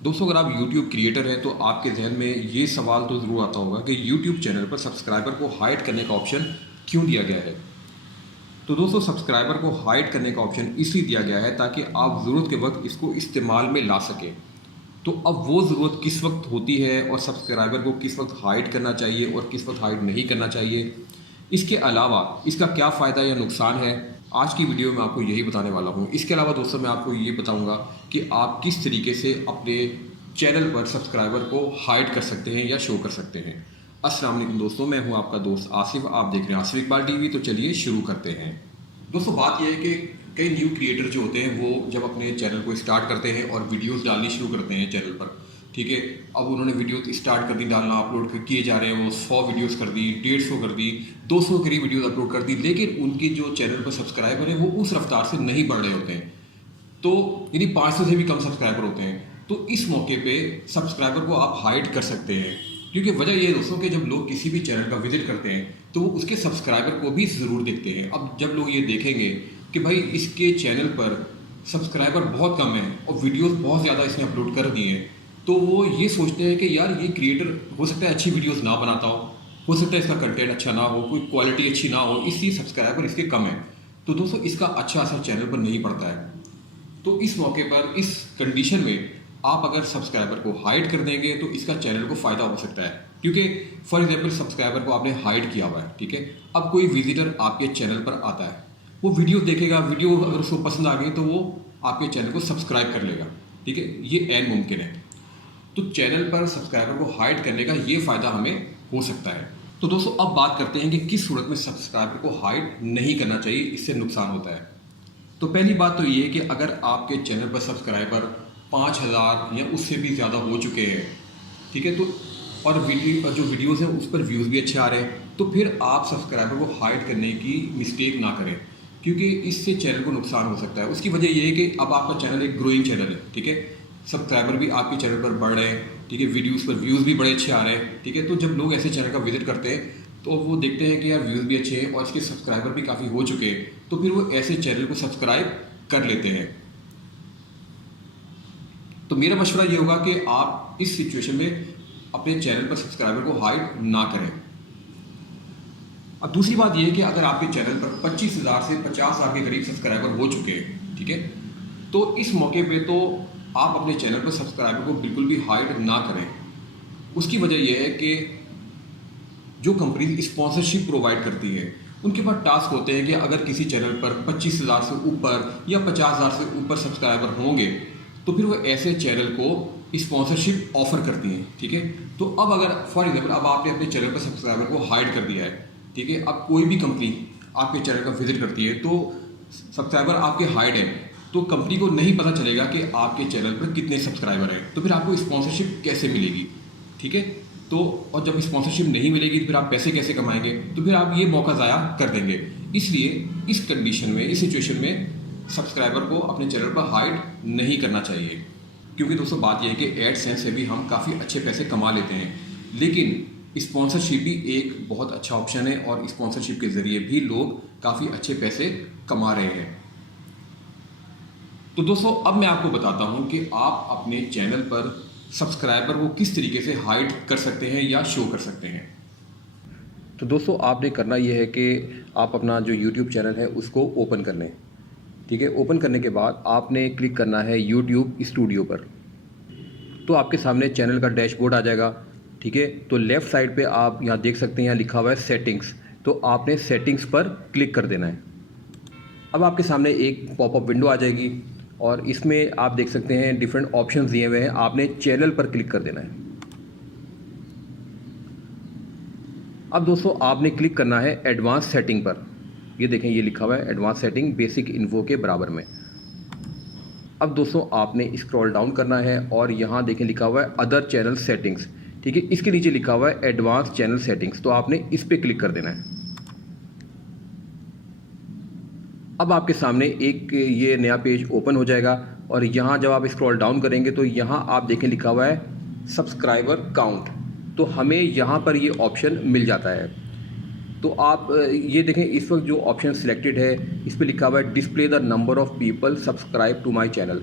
दोस्तों, अगर आप यूट्यूब क्रिएटर हैं तो आपके जहन में ये सवाल तो ज़रूर आता होगा कि यूट्यूब चैनल पर सब्सक्राइबर को हाइड करने का ऑप्शन क्यों दिया गया है। तो दोस्तों, सब्सक्राइबर को हाइड करने का ऑप्शन इसलिए दिया गया है ताकि आप ज़रूरत के वक्त इसको इस्तेमाल में ला सकें। तो अब वो ज़रूरत किस वक्त होती है और सब्सक्राइबर को किस वक्त हाइड करना चाहिए और किस वक्त हाइड नहीं करना चाहिए, इसके अलावा इसका क्या फ़ायदा या नुकसान है, आज की वीडियो में आपको यही बताने वाला हूँ। इसके अलावा दोस्तों, मैं आपको ये बताऊँगा कि आप किस तरीके से अपने चैनल पर सब्सक्राइबर को हाइड कर सकते हैं या शो कर सकते हैं। अस्सलाम वालेकुम दोस्तों, मैं हूँ आपका दोस्त आसिफ, आप देख रहे हैं आसिफ इकबाल टीवी। तो चलिए शुरू करते हैं। दोस्तों, बात यह है कि कई न्यू क्रिएटर जो होते हैं वो जब अपने चैनल को स्टार्ट करते हैं और वीडियोस डालनी शुरू करते हैं चैनल पर, ठीक है। अब उन्होंने वीडियो स्टार्ट कर दी डालना, अपलोड किए जा रहे हैं, वो 100 वीडियोस कर दी, 150 कर दी, 200 के करीब वीडियोस अपलोड कर दी, लेकिन उनकी जो चैनल पर सब्सक्राइबर हैं वो उस रफ्तार से नहीं बढ़ रहे होते हैं। तो यानी 500 से भी कम सब्सक्राइबर होते हैं। तो इस मौके पे सब्सक्राइबर को आप हाइड कर सकते हैं, क्योंकि वजह ये है दोस्तों कि जब लोग किसी भी चैनल का विजिट करते हैं तो वो उसके सब्सक्राइबर को भी ज़रूर देखते हैं। अब जब लोग ये देखेंगे कि भाई इसके चैनल पर सब्सक्राइबर बहुत कम है और वीडियोस बहुत ज़्यादा इसने अपलोड कर दिए हैं, तो वो ये सोचते हैं कि यार ये क्रिएटर हो सकता है अच्छी वीडियोस ना बनाता हो सकता है इसका कंटेंट अच्छा ना हो, कोई क्वालिटी अच्छी ना हो, इसलिए सब्सक्राइबर इसके कम है। तो दोस्तों, इसका अच्छा असर चैनल पर नहीं पड़ता है। तो इस मौके पर, इस कंडीशन में आप अगर सब्सक्राइबर को हाइड कर देंगे तो इसका चैनल को फ़ायदा हो सकता है। क्योंकि फॉर एग्जांपल सब्सक्राइबर को आपने हाइड किया हुआ है, ठीक है। अब कोई विजिटर आपके चैनल पर आता है, वो वीडियो देखेगा, वीडियो अगर उसको पसंद आ गई तो वो आपके चैनल को सब्सक्राइब कर लेगा, ठीक है। ये ऐन मुमकिन है। तो चैनल पर सब्सक्राइबर को हाइड करने का ये फ़ायदा हमें हो सकता है। तो दोस्तों, अब बात करते हैं कि किस सूरत में सब्सक्राइबर को हाइड नहीं करना चाहिए, इससे नुकसान होता है। तो पहली बात तो ये है कि अगर आपके चैनल पर सब्सक्राइबर 5000 या उससे भी ज़्यादा हो चुके हैं, ठीक है, तो और जो वीडियोज़ हैं उस पर व्यूज़ भी अच्छे आ रहे हैं, तो फिर आप सब्सक्राइबर को हाइड करने की मिस्टेक ना करें, क्योंकि इससे चैनल को नुकसान हो सकता है। उसकी वजह ये है कि अब आपका चैनल एक ग्रोइंग चैनल है, ठीक है। सब्सक्राइबर भी आपके चैनल पर बढ़ रहे हैं, ठीक है, वीडियोज़ पर व्यूज़ भी बड़े अच्छे आ रहे हैं, ठीक है। तो जब लोग ऐसे चैनल का विजिट करते हैं तो वो देखते हैं कि यार व्यूज़ भी अच्छे हैं और इसके सब्सक्राइबर भी काफ़ी हो चुके हैं, तो फिर वो ऐसे चैनल को सब्सक्राइब कर लेते हैं। तो मेरा मशवरा ये होगा कि आप इस सिचुएशन में अपने चैनल पर सब्सक्राइबर को हाइड ना करें। अब दूसरी बात ये है कि अगर आपके चैनल पर 25,000 से 50,000 के करीब सब्सक्राइबर हो चुके हैं, ठीक है, तो इस मौके पे तो आप अपने चैनल पर सब्सक्राइबर को बिल्कुल भी हाइड ना करें। उसकी वजह यह है कि जो कंपनी स्पॉन्सरशिप प्रोवाइड करती है उनके पास टास्क होते हैं कि अगर किसी चैनल पर 25,000 से ऊपर या 50,000 से ऊपर सब्सक्राइबर होंगे तो फिर वो ऐसे चैनल को स्पॉन्सरशिप ऑफर करती हैं, ठीक है। तो अब अगर फॉर एग्जांपल अब आपने अपने चैनल पर सब्सक्राइबर को हाइड कर दिया है, ठीक है, अब कोई भी कंपनी आपके चैनल का विजिट करती है तो सब्सक्राइबर आपके हाइड है, तो कंपनी को नहीं पता चलेगा कि आपके चैनल पर कितने सब्सक्राइबर हैं, तो फिर आपको स्पॉन्सरशिप कैसे मिलेगी, ठीक है। तो और जब स्पॉन्सरशिप नहीं मिलेगी तो फिर आप पैसे कैसे कमाएंगे, तो फिर आप ये मौका ज़ाया कर देंगे। इसलिए इस कंडीशन में, इस सिचुएशन में सब्सक्राइबर को अपने चैनल पर हाइड नहीं करना चाहिए। क्योंकि दोस्तों, बात यह है कि एडसेंस से भी हम काफ़ी अच्छे पैसे कमा लेते हैं, लेकिन स्पॉन्सरशिप भी एक बहुत अच्छा ऑप्शन है और स्पॉन्सरशिप के ज़रिए भी लोग काफ़ी अच्छे पैसे कमा रहे हैं। तो दोस्तों, अब मैं आपको बताता हूँ कि आप अपने चैनल पर सब्सक्राइबर को किस तरीके से हाइड कर सकते हैं या शो कर सकते हैं। तो दोस्तों, आपने करना ये है कि आप अपना जो YouTube चैनल है उसको ओपन कर लें, ठीक है। ओपन करने के बाद आपने क्लिक करना है YouTube स्टूडियो पर। तो आपके सामने चैनल का डैशबोर्ड आ जाएगा, ठीक है। तो लेफ़्ट साइड पे आप यहाँ देख सकते हैं, यहाँ लिखा हुआ है सेटिंग्स, तो आपने सेटिंग्स पर क्लिक कर देना है। अब आपके सामने एक पॉपअप विंडो आ जाएगी और इसमें आप देख सकते हैं डिफरेंट ऑप्शंस दिए हुए हैं, आपने चैनल पर क्लिक कर देना है। अब दोस्तों, आपने क्लिक करना है एडवांस सेटिंग पर। ये देखें, ये लिखा हुआ है एडवांस सेटिंग बेसिक इन्फो के बराबर में। अब दोस्तों, आपने स्क्रॉल डाउन करना है और यहाँ देखें लिखा हुआ है अदर चैनल सेटिंग्स, ठीक है। इसके नीचे लिखा हुआ है एडवांस चैनल सेटिंग्स, तो आपने इस पर क्लिक कर देना है। अब आपके सामने एक ये नया पेज ओपन हो जाएगा और यहाँ जब आप स्क्रॉल डाउन करेंगे तो यहाँ आप देखें लिखा हुआ है सब्सक्राइबर काउंट, तो हमें यहाँ पर ये ऑप्शन मिल जाता है। तो आप ये देखें, इस वक्त जो ऑप्शन सिलेक्टेड है इस पर लिखा हुआ है display the number of people subscribe to my channel,